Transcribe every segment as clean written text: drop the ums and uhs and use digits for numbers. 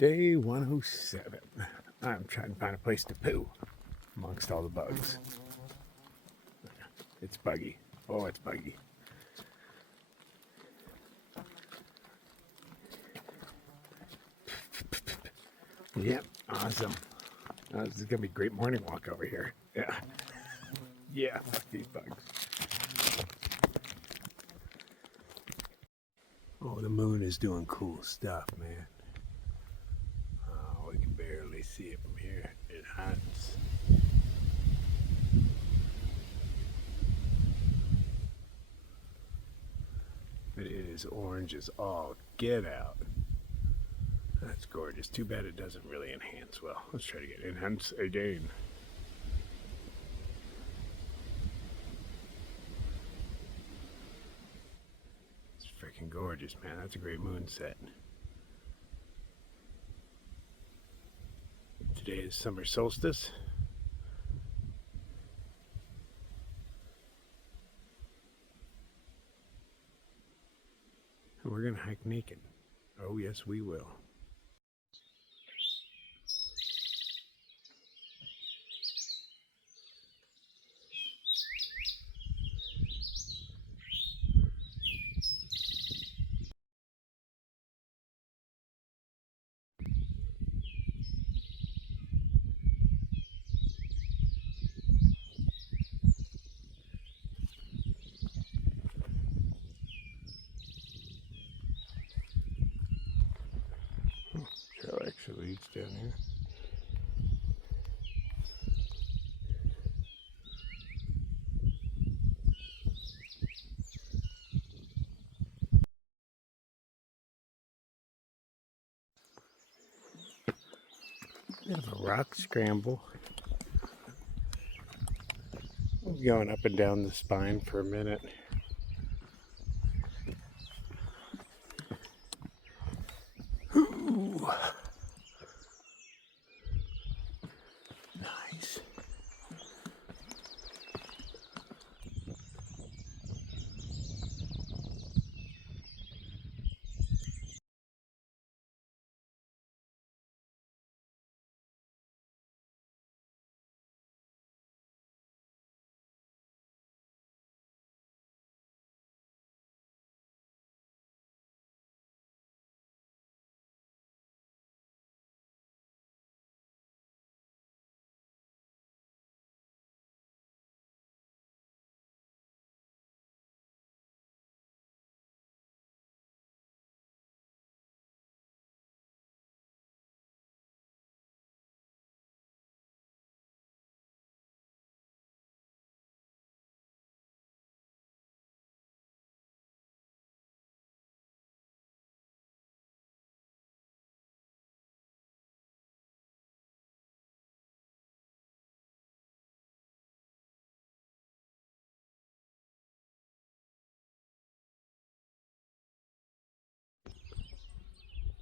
Day 107. I'm trying to find a place to poo amongst all the bugs. It's buggy. Oh, it's buggy. Yep, awesome. This is going to be a great morning walk over here. Yeah. Yeah, fuck these bugs. Oh, the moon is doing cool stuff, man. Oh, we can barely see it from here. It hunts. But it is orange as all get out. That's gorgeous. Too bad it doesn't really enhance well. Let's try to get enhance again. It's freaking gorgeous, man. That's a great moon set. Today is summer solstice. And we're going to hike naked. Oh, yes, we will. Trail actually leads down here. Bit of a rock scramble. Going up and down the spine for a minute. Ooh. Nice.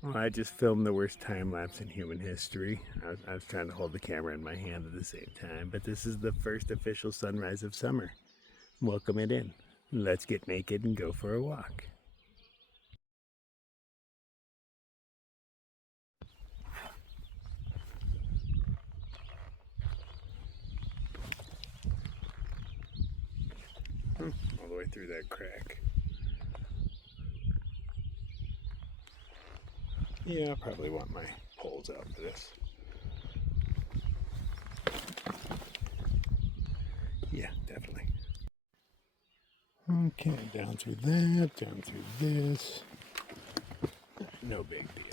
Well, I just filmed the worst time lapse in human history. I was trying to hold the camera in my hand at the same time, but this is the first official sunrise of summer. Welcome it in. Let's get naked and go for a walk. All the way through that crack. Yeah, I probably want my poles out for this. Yeah, definitely. Okay, down through that, down through this. No big deal.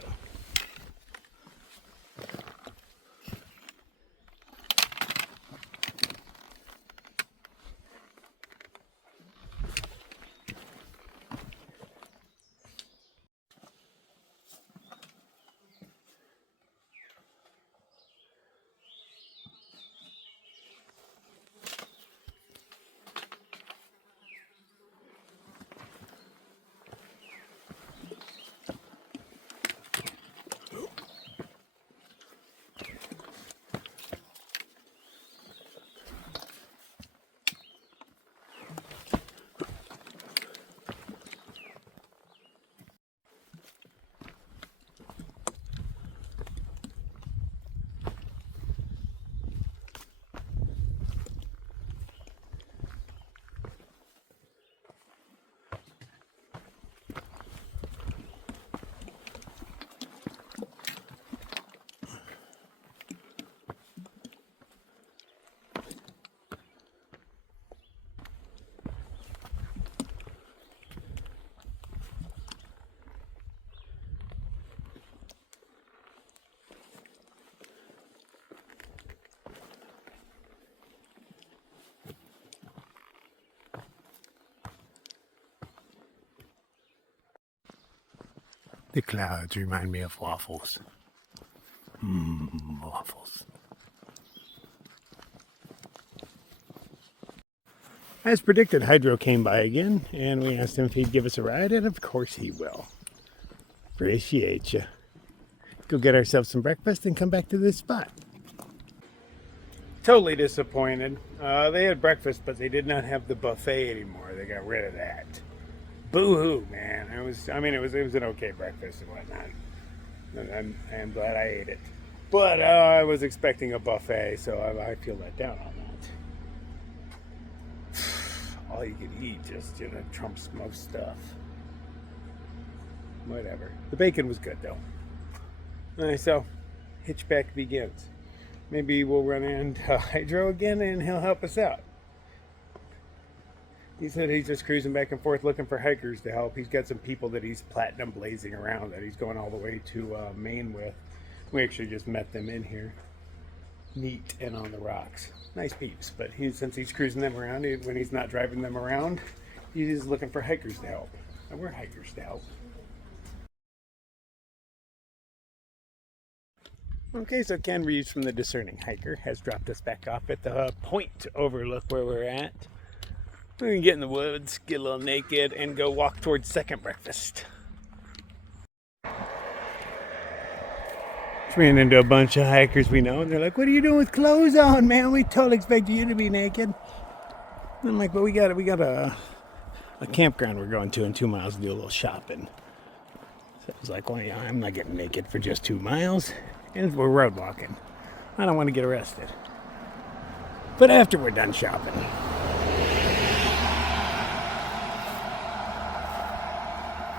The clouds remind me of waffles. Waffles. As predicted, Hydro came by again, and we asked him if he'd give us a ride, and of course he will. Appreciate you. Go get ourselves some breakfast and come back to this spot. Totally disappointed. They had breakfast, but they did not have the buffet anymore. They got rid of that. Boo-hoo, man. It was an okay breakfast and whatnot. I'm glad I ate it. But I was expecting a buffet, so I feel let down on that. All you could eat just, trumps most stuff. Whatever. The bacon was good, though. Alright, so Hitchback begins. Maybe we'll run into Hydro again and he'll help us out. He said he's just cruising back and forth looking for hikers to help. He's got some people that he's platinum blazing around that he's going all the way to Maine with. We actually just met them in here. Neat and on the rocks. Nice peeps, but since he's cruising them around, when he's not driving them around, he's looking for hikers to help. And we're hikers to help. Okay, so Ken Reeves from The Discerning Hiker has dropped us back off at the point overlook where we're at. We can get in the woods, get a little naked, and go walk towards second breakfast. Ran into a bunch of hikers we know, and they're like, "What are you doing with clothes on, man? We totally expect you to be naked." And I'm like, "Well, we got a campground we're going to in 2 miles to do a little shopping." So I was like, "Well, yeah, I'm not getting naked for just 2 miles, and we're road walking. I don't want to get arrested." But after we're done shopping,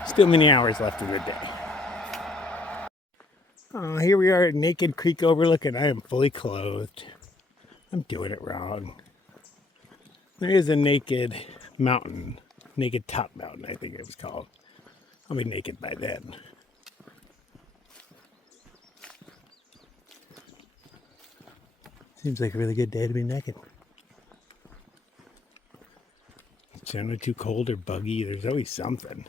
still many hours left in the day. Here we are at Naked Creek Overlook, and I am fully clothed. I'm doing it wrong. There is a naked mountain, Naked Top Mountain, I think it was called. I'll be naked by then. Seems like a really good day to be naked. It's generally too cold or buggy. There's always something.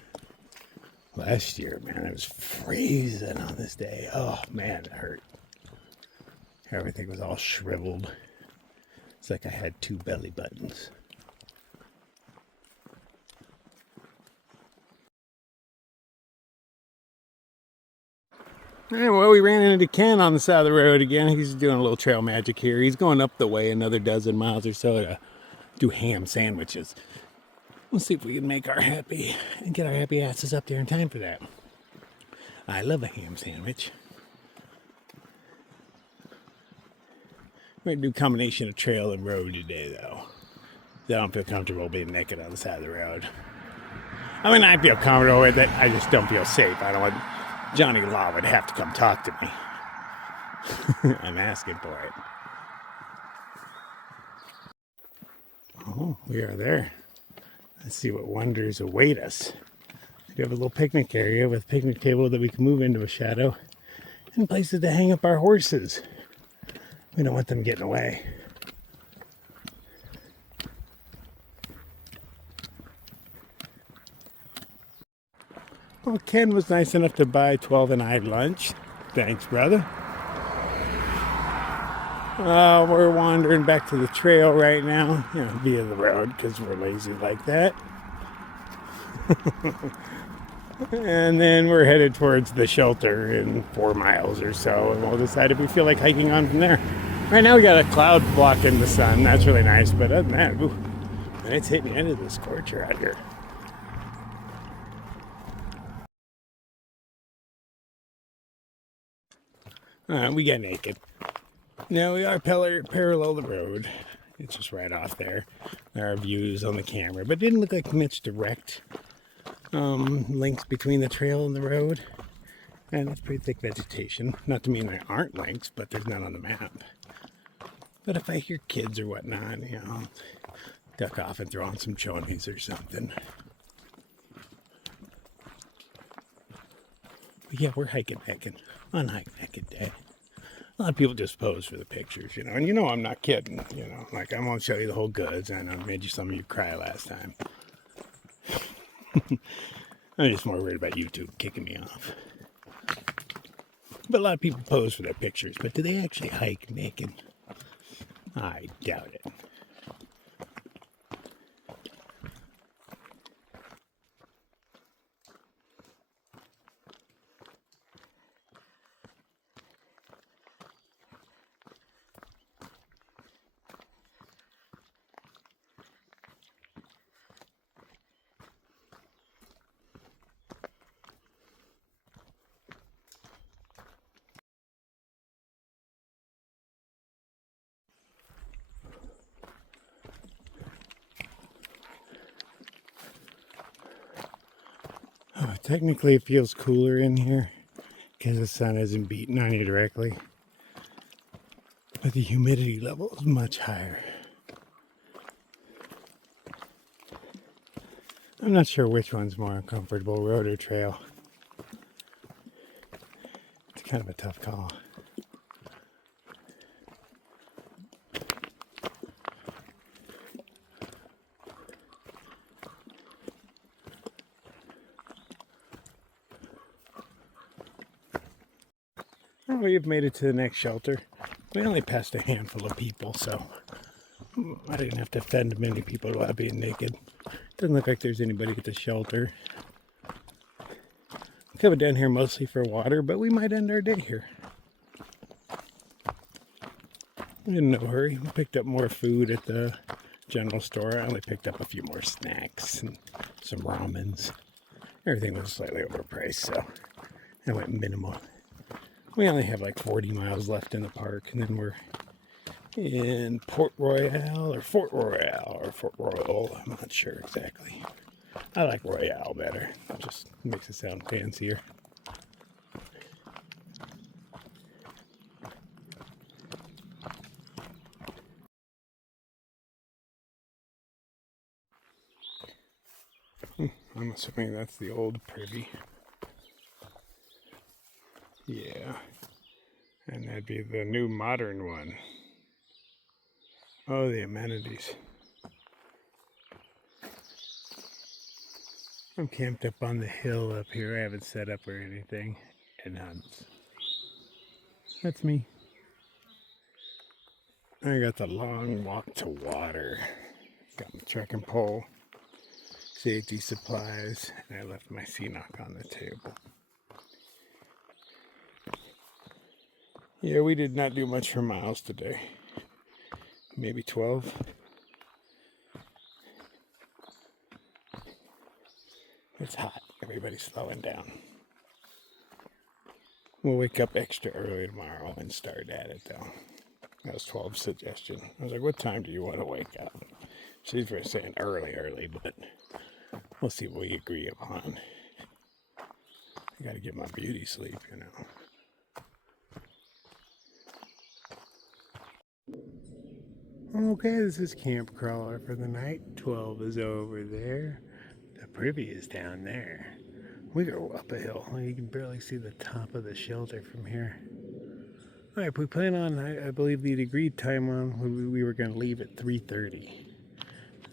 Last year, man, it was freezing on this day. Oh, man, it hurt. Everything was all shriveled. It's like I had 2 belly buttons. All right, well, we ran into Ken on the side of the road again. He's doing a little trail magic here. He's going up the way another dozen miles or so to do ham sandwiches. We'll see if we can make our happy and get our happy asses up there in time for that. I love a ham sandwich. We're going to do a combination of trail and road today, though. I don't feel comfortable being naked on the side of the road. I mean, I feel comfortable with it. I just don't feel safe. I don't want Johnny Law to have to come talk to me. I'm asking for it. Oh, we are there. Let's see what wonders await us. We have a little picnic area with a picnic table that we can move into a shadow and places to hang up our horses. We don't want them getting away. Well, Ken was nice enough to buy 12 and I lunch. Thanks, brother. We're wandering back to the trail right now, via the road, because we're lazy like that. And then we're headed towards the shelter in 4 miles or so, and we'll decide if we feel like hiking on from there. Right now we got a cloud blocking the sun. That's really nice, but other than that, man, it's hitting the end of the scorcher out here. We got naked. Now we are parallel the road. It's just right off there. There are views on the camera, but it didn't look like much direct links between the trail and the road. And it's pretty thick vegetation. Not to mean there aren't links, but there's none on the map. But if I hear kids or whatnot, I'll duck off and throw on some chonies or something. But yeah, we're hiking on Hike Naked Day. A lot of people just pose for the pictures, and I'm not kidding, like I won't show you the whole goods. I know I made some of you cry last time. I'm just more worried about YouTube kicking me off. But a lot of people pose for their pictures. But do they actually hike naked? I doubt it. Oh, technically, it feels cooler in here because the sun isn't beating on you directly. But the humidity level is much higher. I'm not sure which one's more uncomfortable, road or trail. It's kind of a tough call. Well, we've made it to the next shelter. We only passed a handful of people, so I didn't have to offend many people while being naked. Doesn't look like there's anybody at the shelter. Coming down here mostly for water, but we might end our day here. In no hurry. We picked up more food at the general store. I only picked up a few more snacks and some ramens. Everything was slightly overpriced, so I went minimal. We only have like 40 miles left in the park, and then we're in Port Royale or Fort Royale or Fort Royal. I'm not sure exactly. I like Royale better. It just makes it sound fancier. I'm assuming that's the old privy. Yeah. And that'd be the new modern one. Oh, the amenities. I'm camped up on the hill up here. I haven't set up or anything. And hunts. That's me. I got the long walk to water. Got my trekking pole, safety supplies, and I left my sea-knock on the table. Yeah, we did not do much for miles today. Maybe 12. It's hot. Everybody's slowing down. We'll wake up extra early tomorrow and start at it, though. That was 12's suggestion. I was like, what time do you want to wake up? She's saying early, but we'll see what we agree upon. I gotta get my beauty sleep, you know. Okay, this is Camp Crawler for the night. 12 is over there. The privy is down there. We go up a hill. You can barely see the top of the shelter from here. All right, we plan on, I believe the agreed time on, we were going to leave at 3:30.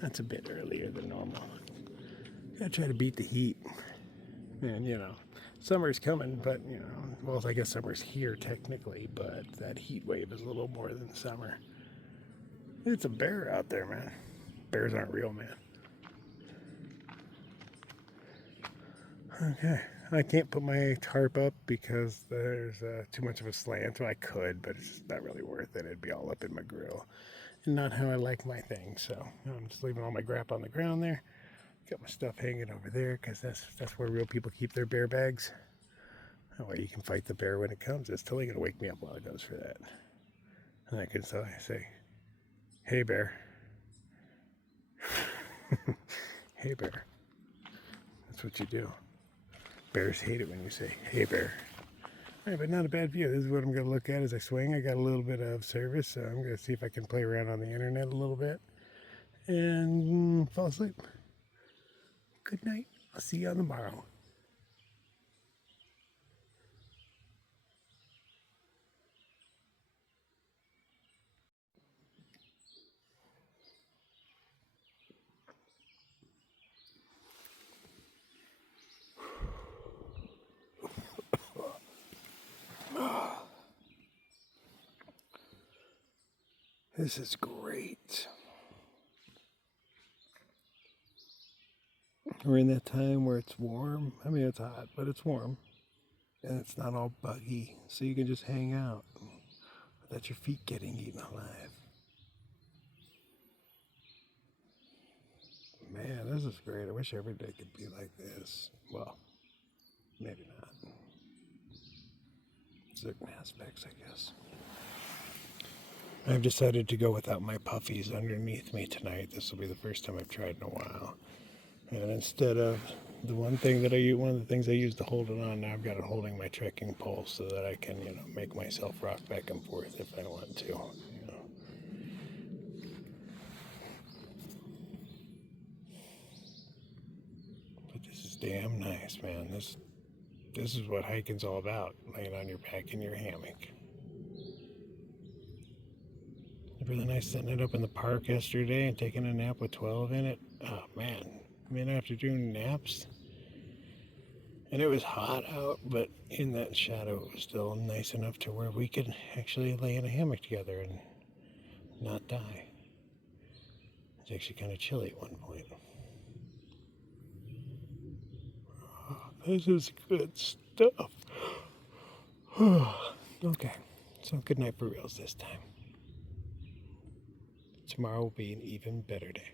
That's a bit earlier than normal. Gotta try to beat the heat. And, you know, summer's coming, but, you know, well, I guess summer's here technically, but that heat wave is a little more than summer. It's a bear out there, man. Bears aren't real, man. Okay, I can't put my tarp up because there's too much of a slant. Well, I could, but it's not really worth it. It'd be all up in my grill. And not how I like my thing, so I'm just leaving all my crap on the ground there. Got my stuff hanging over there because that's where real people keep their bear bags. That way you can fight the bear when it comes. It's totally going to wake me up while it goes for that. And I can say, hey, bear. Hey, bear. That's what you do. Bears hate it when you say, hey, bear. All right, but not a bad view. This is what I'm going to look at as I swing. I got a little bit of service, so I'm going to see if I can play around on the internet a little bit and fall asleep. Good night. I'll see you on the morrow. This is great. We're in that time where it's warm. I mean, it's hot, but it's warm. And it's not all buggy, so you can just hang out without your feet getting eaten alive. Man, this is great. I wish every day could be like this. Well, maybe not. Certain aspects, I guess. I've decided to go without my puffies underneath me tonight. This will be the first time I've tried in a while. And instead of the one of the things I use to hold it on, now I've got it holding my trekking pole so that I can, make myself rock back and forth if I want to. But this is damn nice, man. This is what hiking's all about, laying on your back in your hammock. Really nice setting it up in the park yesterday and taking a nap with 12 in it. Oh man, mid-afternoon naps. And it was hot out, but in that shadow it was still nice enough to where we could actually lay in a hammock together and not die. It was actually kind of chilly at one point. Oh, this is good stuff. Okay, so good night for reals this time. Tomorrow will be an even better day.